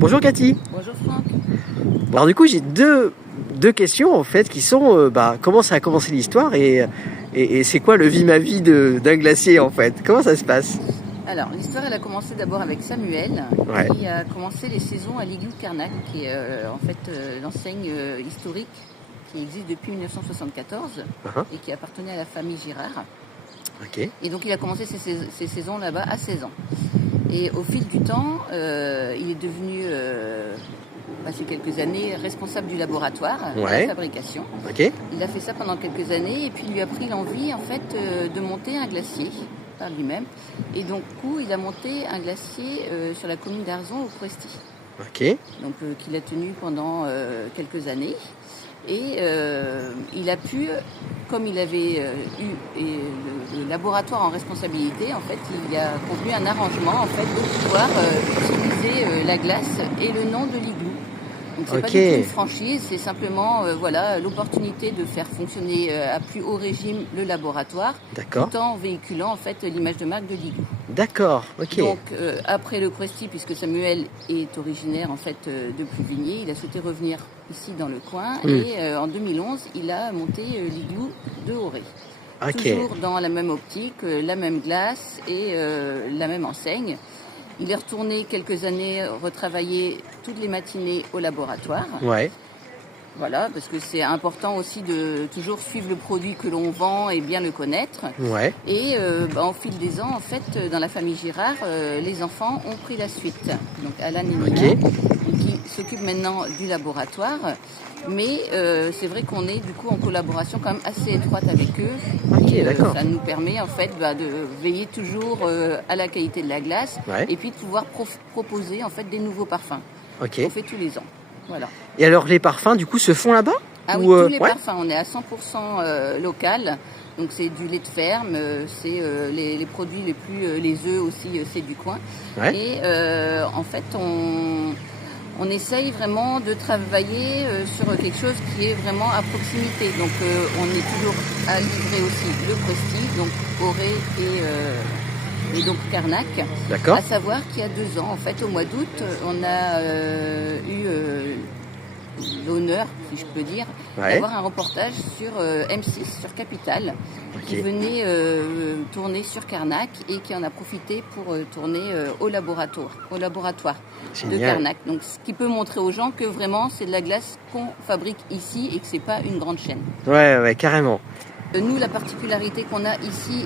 Bonjour Cathy. Bonjour Franck. Bon, alors du coup j'ai deux questions en fait qui sont comment ça a commencé l'histoire et c'est quoi le vie-ma-vie d'un glacier en fait? Comment ça se passe? Alors l'histoire elle a commencé d'abord avec Samuel Ouais. qui a commencé les saisons à l'Igloo Carnac qui est en fait l'enseigne historique qui existe depuis 1974 et qui appartenait à la famille Girard. Ok. Et donc il a commencé ses saisons là-bas à 16 ans. Et au fil du temps, il est devenu, passé quelques années, responsable du laboratoire de la fabrication. Ok. Il a fait ça pendant quelques années et puis il lui a pris l'envie en fait de monter un glacier par lui-même. Et donc du coup, il a monté un glacier sur la commune d'Arzon au Prouesty. Ok. Donc qu'il a tenu pendant quelques années. Et il a pu, comme il avait eu le laboratoire en responsabilité, en fait, il a convenu un arrangement en fait, de pouvoir utiliser la glace et le nom de l'igloo. Donc c'est pas du tout une franchise, c'est simplement voilà, l'opportunité de faire fonctionner à plus haut régime le laboratoire, tout en véhiculant en fait l'image de marque de l'igloo. D'accord, ok. Donc après le Prouesty, puisque Samuel est originaire en fait de Pluvigné, il a souhaité revenir ici dans le coin et en 2011 il a monté l'igloo de Auray. Toujours dans la même optique, la même glace et la même enseigne. Il est retourné quelques années retravailler toutes les matinées au laboratoire. Ouais. Voilà, parce que c'est important aussi de toujours suivre le produit que l'on vend et bien le connaître. Ouais. Et au fil des ans, en fait, dans la famille Girard, les enfants ont pris la suite. Donc Alan et Nina, qui s'occupent maintenant du laboratoire. Mais c'est vrai qu'on est du coup en collaboration quand même assez étroite avec eux. Ok, d'accord. Ça nous permet en fait de veiller toujours à la qualité de la glace et puis de pouvoir proposer en fait des nouveaux parfums. On fait tous les ans. Voilà. Et alors les parfums du coup se font là-bas? Ah oui, tous les parfums, on est à 100% local. Donc c'est du lait de ferme, c'est les produits les plus, les œufs aussi, c'est du coin. Ouais. Et en fait on essaye vraiment de travailler sur quelque chose qui est vraiment à proximité. Donc on est toujours à livrer aussi le Prouesty, donc Auray et donc Carnac. D'accord. À savoir qu'il y a 2 ans, en fait, au mois d'août, on a eu l'honneur, si je peux dire, d'avoir un reportage sur M6, sur Capital, qui venait tourner sur Carnac et qui en a profité pour tourner au laboratoire de Carnac. Donc, ce qui peut montrer aux gens que vraiment c'est de la glace qu'on fabrique ici et que c'est pas une grande chaîne. Ouais, carrément. Nous, la particularité qu'on a ici